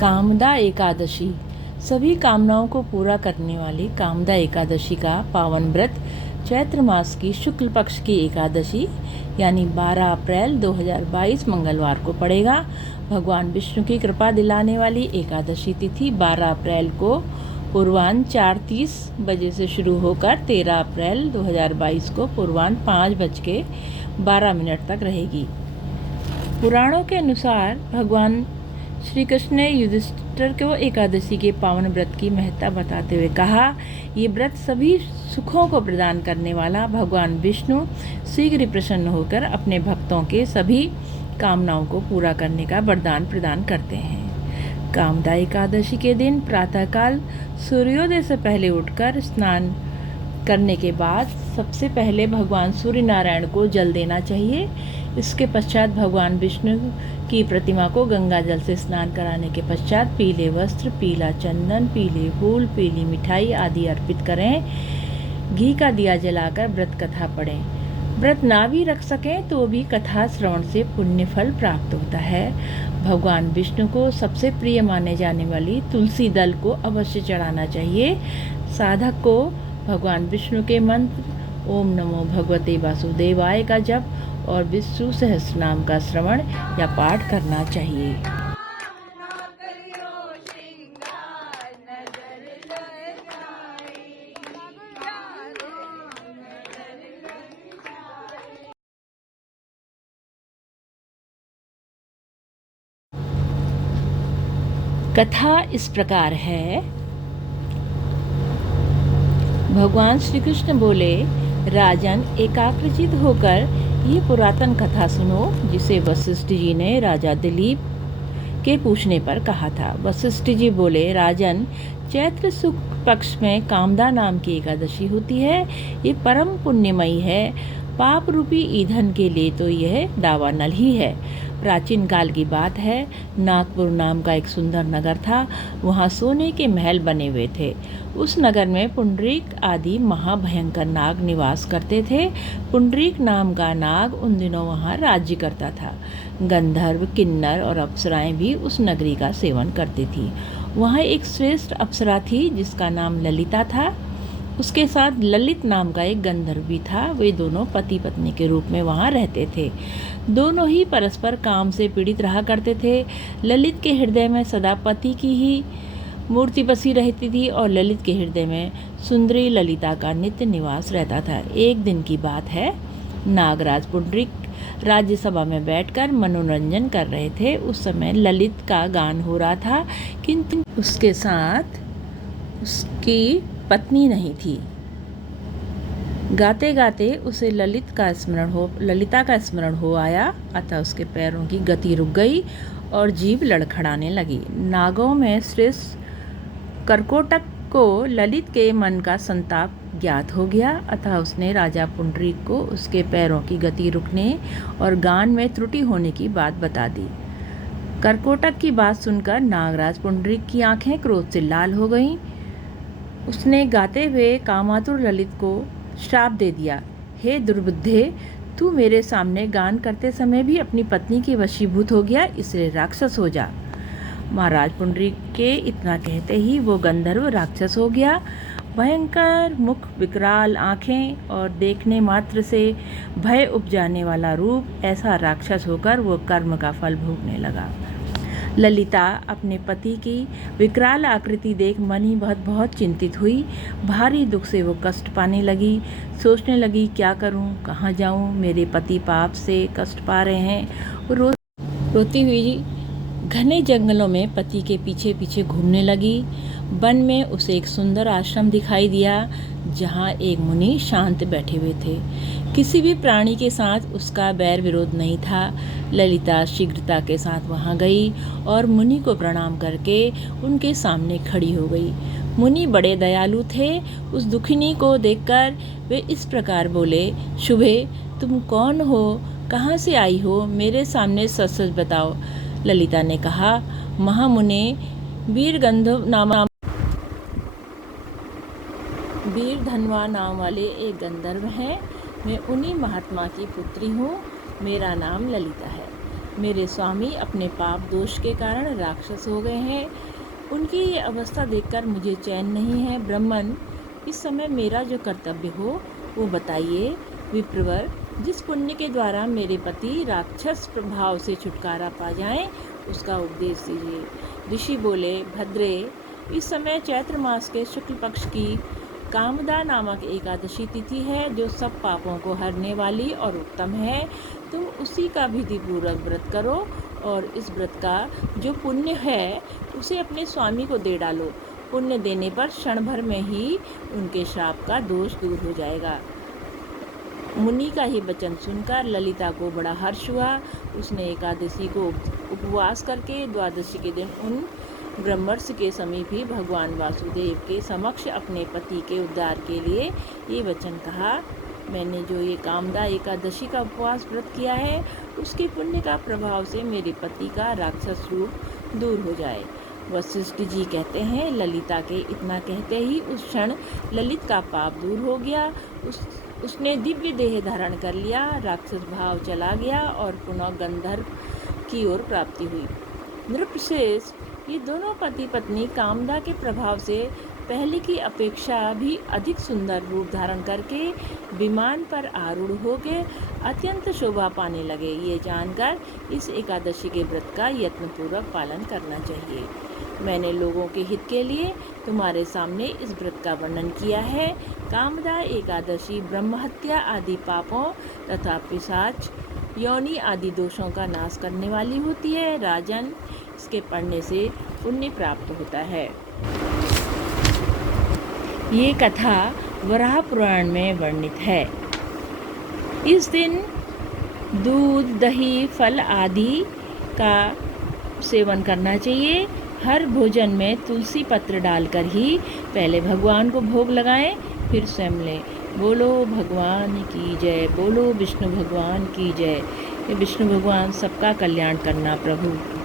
कामदा एकादशी सभी कामनाओं को पूरा करने वाली कामदा एकादशी का पावन व्रत चैत्र मास की शुक्ल पक्ष की एकादशी यानी 12 अप्रैल 2022 मंगलवार को पड़ेगा। भगवान विष्णु की कृपा दिलाने वाली एकादशी तिथि 12 अप्रैल को पूर्वाह्न 4:30 बजे से शुरू होकर 13 अप्रैल 2022 को पूर्वाह्न 5:12 तक रहेगी। पुराणों के अनुसार भगवान श्री कृष्ण ने युधिष्ठिर को एकादशी के पावन व्रत की महत्ता बताते हुए कहा, ये व्रत सभी सुखों को प्रदान करने वाला भगवान विष्णु शीघ्र ही प्रसन्न होकर अपने भक्तों के सभी कामनाओं को पूरा करने का वरदान प्रदान करते हैं। कामदा एकादशी के दिन प्रातःकाल सूर्योदय से पहले उठकर स्नान करने के बाद सबसे पहले भगवान सूर्य नारायण को जल देना चाहिए। इसके पश्चात भगवान विष्णु की प्रतिमा को गंगा जल से स्नान कराने के पश्चात पीले वस्त्र, पीला चंदन, पीले फूल, पीली मिठाई आदि अर्पित करें। घी का दिया जलाकर व्रत कथा पढ़ें। व्रत ना भी रख सकें तो भी कथा श्रवण से पुण्य फल प्राप्त होता है। भगवान विष्णु को सबसे प्रिय माने जाने वाली तुलसी दल को अवश्य चढ़ाना चाहिए। साधक को भगवान विष्णु के मंत्र ओम नमो भगवते वासुदेवाय का जप और विष्णु सहस्रनाम का श्रवण या पाठ करना चाहिए। कथा इस प्रकार है। भगवान श्री कृष्ण बोले, राजन एकाग्रचित होकर ये पुरातन कथा सुनो, जिसे वशिष्ठ जी ने राजा दिलीप के पूछने पर कहा था। वशिष्ठ जी बोले, राजन चैत्र शुक्ल पक्ष में कामदा नाम की एकादशी होती है। ये परम पुण्यमयी है। पाप रूपी ईंधन के लिए तो यह दावानल ही है। प्राचीन काल की बात है, नागपुर नाम का एक सुंदर नगर था। वहाँ सोने के महल बने हुए थे। उस नगर में पुंडरीक आदि महाभयंकर नाग निवास करते थे। पुंडरीक नाम का नाग उन दिनों वहाँ राज्य करता था। गंधर्व, किन्नर और अप्सराएं भी उस नगरी का सेवन करती थी। वहाँ एक श्रेष्ठ अप्सरा थी जिसका नाम ललिता था। उसके साथ ललित नाम का एक गंधर्व भी था। वे दोनों पति पत्नी के रूप में वहाँ रहते थे। दोनों ही परस्पर काम से पीड़ित रहा करते थे। ललित के हृदय में सदा पति की ही मूर्ति बसी रहती थी और ललित के हृदय में सुंदरी ललिता का नित्य निवास रहता था। एक दिन की बात है, नागराज पुंडरीक राज्यसभा में बैठकर मनोरंजन कर रहे थे। उस समय ललित का गान हो रहा था, किंतु उसके साथ उसकी पत्नी नहीं थी। गाते गाते उसे ललिता का स्मरण हो आया, अतः उसके पैरों की गति रुक गई और जीभ लड़खड़ाने लगी। नागों में श्रेष्ठ कर्कोटक को ललित के मन का संताप ज्ञात हो गया, अतः उसने राजा पुंडरीक को उसके पैरों की गति रुकने और गान में त्रुटि होने की बात बता दी। कर्कोटक की बात सुनकर नागराज पुंडरीक की आंखें क्रोध से लाल हो गईं। उसने गाते हुए कामातुर ललित को श्राप दे दिया, हे दुर्बुद्धे, तू मेरे सामने गान करते समय भी अपनी पत्नी के वशीभूत हो गया, इसलिए राक्षस हो जा। महाराज पुंडरीक के इतना कहते ही वो गंधर्व राक्षस हो गया। भयंकर मुख, विकराल आँखें और देखने मात्र से भय उपजाने वाला रूप, ऐसा राक्षस होकर वो कर्म का फल भोगने लगा। ललिता अपने पति की विकराल आकृति देख मन ही बहुत चिंतित हुई। भारी दुख से वो कष्ट पाने लगी। सोचने लगी, क्या करूं, कहाँ जाऊं, मेरे पति पाप से कष्ट पा रहे हैं। रोती हुई घने जंगलों में पति के पीछे पीछे घूमने लगी। वन में उसे एक सुंदर आश्रम दिखाई दिया, जहाँ एक मुनि शांत बैठे हुए थे। किसी भी प्राणी के साथ उसका बैर विरोध नहीं था। ललिता शीघ्रता के साथ वहाँ गई और मुनि को प्रणाम करके उनके सामने खड़ी हो गई। मुनि बड़े दयालु थे। उस दुखिनी को देखकर वे इस प्रकार बोले, शुभे, तुम कौन हो, कहाँ से आई हो, मेरे सामने सच सच बताओ। ललिता ने कहा, महामुने, वीर धनवा नाम वाले एक गंधर्व हैं। मैं उन्हीं महात्मा की पुत्री हूँ। मेरा नाम ललिता है। मेरे स्वामी अपने पाप दोष के कारण राक्षस हो गए हैं। उनकी ये अवस्था देखकर मुझे चैन नहीं है। ब्राह्मण, इस समय मेरा जो कर्तव्य हो वो बताइए। विप्रवर, जिस पुण्य के द्वारा मेरे पति राक्षस प्रभाव से छुटकारा पा जाएं, उसका उपदेश दीजिए। ऋषि बोले, भद्रे, इस समय चैत्र मास के शुक्ल पक्ष की कामदा नामक एकादशी तिथि है, जो सब पापों को हरने वाली और उत्तम है। तुम उसी का विधिपूर्वक व्रत करो और इस व्रत का जो पुण्य है उसे अपने स्वामी को दे डालो। पुण्य देने पर क्षण भर में ही उनके शाप का दोष दूर हो जाएगा। मुनि का ये वचन सुनकर ललिता को बड़ा हर्ष हुआ। उसने एकादशी को उपवास करके द्वादशी के दिन उन ब्रह्मर्षि के समीप ही भगवान वासुदेव के समक्ष अपने पति के उद्धार के लिए ये वचन कहा। मैंने जो ये कामदा एकादशी का उपवास व्रत किया है, उसके पुण्य का प्रभाव से मेरे पति का राक्षस रूप दूर हो जाए। वशिष्ठ जी कहते हैं, ललिता के इतना कहते ही उस क्षण ललित का पाप दूर हो गया। उसने दिव्य देह धारण कर लिया, राक्षस भाव चला गया और पुनः गंधर्व की ओर प्राप्ति हुई। नृपश्रेष्ठ, ये दोनों पति पत्नी कामदा के प्रभाव से पहले की अपेक्षा भी अधिक सुंदर रूप धारण करके विमान पर आरूढ़ होकर अत्यंत शोभा पाने लगे। ये जानकर इस एकादशी के व्रत का यत्नपूर्वक पालन करना चाहिए। मैंने लोगों के हित के लिए तुम्हारे सामने इस व्रत का वर्णन किया है। कामदा एकादशी ब्रह्महत्या आदि पापों तथा पिशाच योनि आदि दोषों का नाश करने वाली होती है। राजन, इसके पढ़ने से पुण्य प्राप्त होता है। ये कथा वराह पुराण में वर्णित है। इस दिन दूध, दही, फल आदि का सेवन करना चाहिए। हर भोजन में तुलसी पत्र डालकर ही पहले भगवान को भोग लगाएं, फिर स्वयं लें। बोलो भगवान की जय, बोलो विष्णु भगवान की जय। ये विष्णु भगवान सबका कल्याण करना प्रभु।